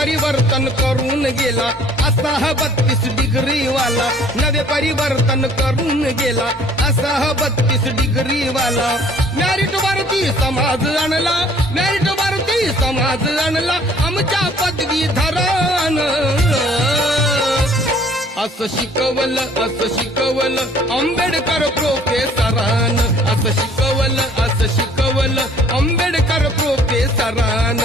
परिवर्तन करून गेला असा हा 32 डिग्री वाला, नवे परिवर्तन करून गेला असा हा 32 डिग्री वाला. मॅरिट वरती समाज आणला, मॅरिट वरती समाज आणला आमच्या पदवीधरान. असं शिकवलं आंबेडकर प्रोफेसरान, असं शिकवलं आंबेडकर प्रोफेसरान.